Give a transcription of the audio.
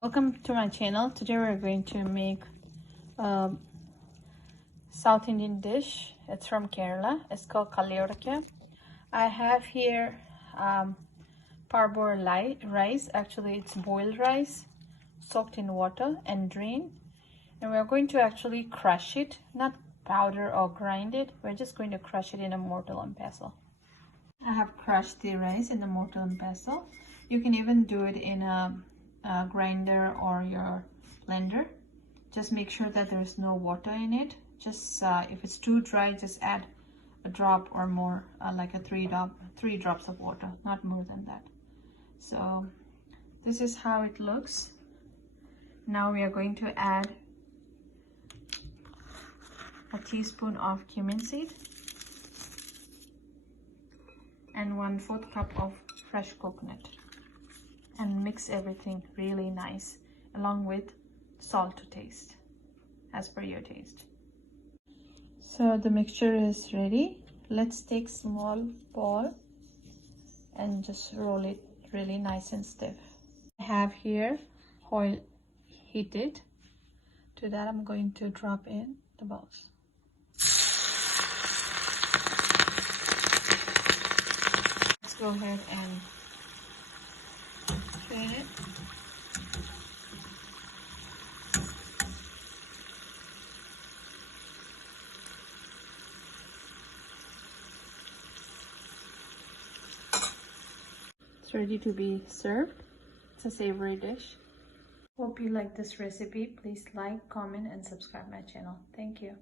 Welcome to my channel. Today we're going to make a South Indian dish. It's from Kerala. It's called Kalyoraka. I have here parboiled rice. Actually, it's boiled rice soaked in water and drained. And we're going to actually crush it, not powder or grind it. We're just going to crush it in a mortar and pestle. I have crushed the rice in the mortar and pestle. You can even do it in a grinder or your blender. Just make sure that there's no water in it. Just if it's too dry, just add a drop or more, like a three drops of water, not more than that. So this is how it looks. Now we are going to add a teaspoon of cumin seed and 1/4 cup of fresh coconut, and mix everything really nice along with salt to taste as per your taste. So the mixture is ready. Let's take small ball and just roll it really nice and stiff. I have here oil heated. To that I'm going to drop in the balls. Let's go ahead and strain it. It's ready to be served. It's a savory dish. Hope you like this recipe. Please like, comment, and subscribe my channel. Thank you.